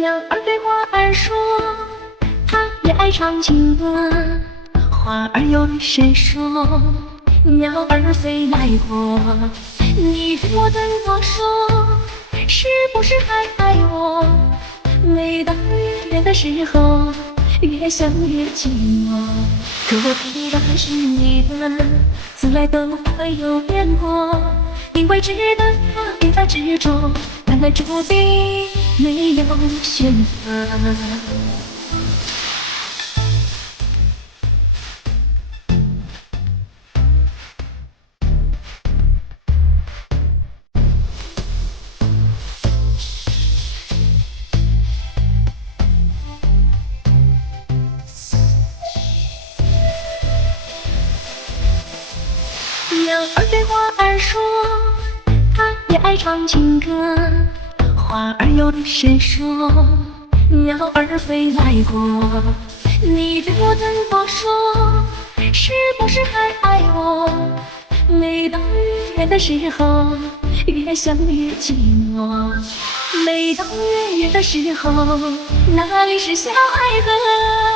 鸟儿对花儿说，它也爱唱情歌。花儿又对谁说，鸟儿飞来过。你对我怎么说？是不是还爱我？每当月圆的时候，越想越寂寞。隔壁的是你的，从来都会有变过。因为值得给他执着，但爱注定没有选择。鸟儿对花儿说，它也爱唱情歌。花儿又对谁说，鸟儿飞来过。你对我怎么说？是不是还爱我？每当月圆的时候，越想越寂寞。每当月圆的时候，那里是小海河。